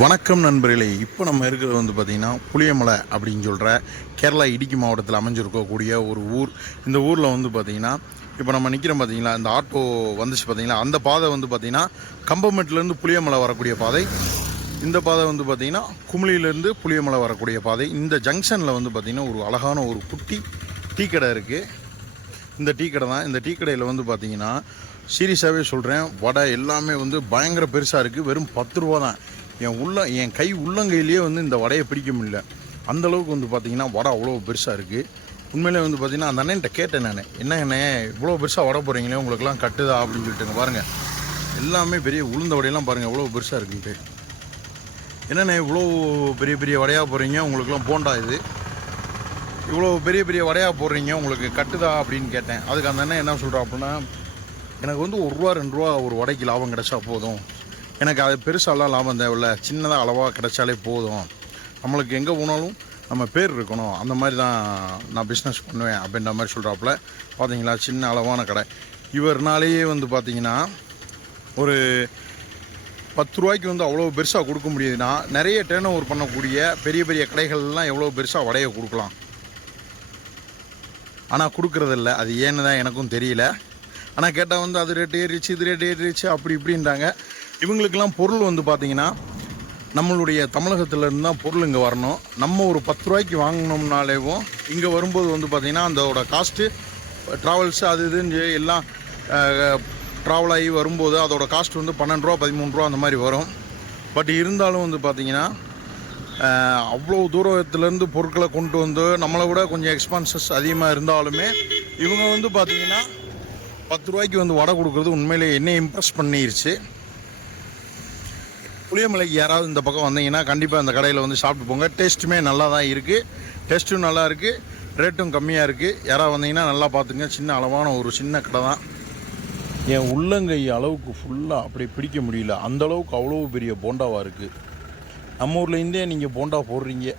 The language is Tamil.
வணக்கம் நண்பர்களே. இப்போ நம்ம இருக்கிறது வந்து பார்த்திங்கன்னா புளியமலை அப்படின்னு சொல்கிற கேரளா இடுக்கி மாவட்டத்தில் அமைஞ்சிருக்கக்கூடிய ஒரு ஊர். இந்த ஊரில் வந்து பார்த்திங்கன்னா இப்போ நம்ம நிற்கிறோம் பார்த்திங்களா, இந்த ஆட்டோ வந்துச்சு பார்த்திங்களா, அந்த பாதை வந்து பார்த்திங்கன்னா கம்பமெட்லேருந்து புளியமலை வரக்கூடிய பாதை. இந்த பாதை வந்து பார்த்திங்கன்னா குமிளியிலேருந்து புளியமலை வரக்கூடிய பாதை. இந்த ஜங்ஷனில் வந்து பார்த்திங்கன்னா ஒரு அழகான ஒரு குட்டி டீ கடை இருக்குது. இந்த டீ கடை தான். இந்த டீ கடையில் வந்து பார்த்திங்கன்னா சீரியஸாகவே சொல்கிறேன், வடை எல்லாமே வந்து பயங்கர பெருசாக இருக்குது. வெறும் 10 ரூபா தான். என் கை உள்ளங்கையிலேயே வந்து இந்த வடையை பிடிக்க முடியல. அந்தளவுக்கு வந்து பார்த்திங்கன்னா வடை அவ்வளோ பெருசாக இருக்குது. உண்மையிலே வந்து பார்த்திங்கன்னா அந்த அண்ணன்ட்ட கேட்டேன் நான், என்னங்கண்ணே இவ்வளோ பெருசாக வடை போகிறீங்களே, உங்களுக்குலாம் கட்டுதா அப்படின்னு சொல்லிட்டுங்க. பாருங்கள், எல்லாமே பெரிய உளுந்த வடையெல்லாம் பாருங்கள் எவ்வளோ பெருசாக இருக்குன்ட்டு. என்னண்ணே இவ்வளோ பெரிய பெரிய வடையாக போகிறீங்க, உங்களுக்குலாம் போண்டா இது இவ்வளோ பெரிய பெரிய வடையாக போடுறீங்க, உங்களுக்கு கட்டுதா அப்படின்னு கேட்டேன். அதுக்கு அந்த அண்ணன் என்ன சொல்கிறா அப்படின்னா, எனக்கு வந்து 1 ரூபா 2 ரூபா ஒரு வடைக்கு லாபம் கிடச்சா போதும், எனக்கு அது பெருசாலாம் லாபம் தேவையில்ல, சின்னதாக அளவாக கிடைச்சாலே போதும், நம்மளுக்கு எங்கே போனாலும் நம்ம பேர் இருக்கணும், அந்த மாதிரி தான் நான் பிஸ்னஸ் பண்ணுவேன் அப்படின்ற மாதிரி சொல்கிறாப்புல. பார்த்தீங்களா, சின்ன அளவான கடை. இவர்னாலேயே வந்து பார்த்திங்கன்னா ஒரு 10 ரூபாய்க்கு வந்து அவ்வளோ பெருசாக கொடுக்க முடியுதுன்னா, நிறைய டேர்ன் ஓவர் பண்ணக்கூடிய பெரிய பெரிய கடைகள்லாம் எவ்வளோ பெருசாக வடையை கொடுக்கலாம். ஆனால் கொடுக்குறதில்ல. அது ஏன்னு தான் எனக்கும் தெரியல. ஆனால் கேட்டால் வந்து அது ரேட்டு ஏறிச்சு, இது ரேட்டு ஏறிச்சு, அப்படி இப்படின்றாங்க. இவங்களுக்கெல்லாம் பொருள் வந்து பார்த்திங்கன்னா நம்மளுடைய தமிழகத்திலேருந்து தான் பொருள் இங்கே வரணும். நம்ம ஒரு 10 ரூபாய்க்கு வாங்கினோம்னாலேவும் இங்கே வரும்போது வந்து பார்த்திங்கன்னா அதோட காஸ்ட்டு ட்ராவல்ஸு அது இதுன்னு எல்லாம் ட்ராவல் ஆகி வரும்போது அதோட காஸ்ட் வந்து 12 ரூபா 13 ரூபா அந்த மாதிரி வரும். பட் இருந்தாலும் வந்து பார்த்திங்கன்னா அவ்வளோ தூரத்துலேருந்து பொருட்களை கொண்டு வந்து நம்மளை விட கொஞ்சம் எக்ஸ்பென்சஸ் அதிகமாக இருந்தாலுமே இவங்க வந்து பார்த்திங்கன்னா 10 ரூபாய்க்கு வந்து வடை கொடுக்குறது உண்மையிலே என்னை இம்ப்ரெஸ் பண்ணிருச்சு. புளியமலைக்கு யாராவது இந்த பக்கம் வந்தீங்கன்னா கண்டிப்பாக அந்த கடையில் வந்து சாப்பிட்டு போங்க. டேஸ்ட்டுமே நல்லா தான் இருக்குது, டேஸ்ட்டும் நல்லா இருக்குது, ரேட்டும் கம்மியாக இருக்குது. யாராவது வந்தீங்கன்னா நல்லா பார்த்துங்க. சின்ன அளவான ஒரு சின்ன கடை தான். என் உள்ளங்கை அளவுக்கு ஃபுல்லாக அப்படி பிடிக்க முடியல, அந்தளவுக்கு அவ்வளோ பெரிய போண்டாவாக இருக்குது. நம்ம ஊரில் இருந்தே நீங்கள் போண்டா போடுறீங்க.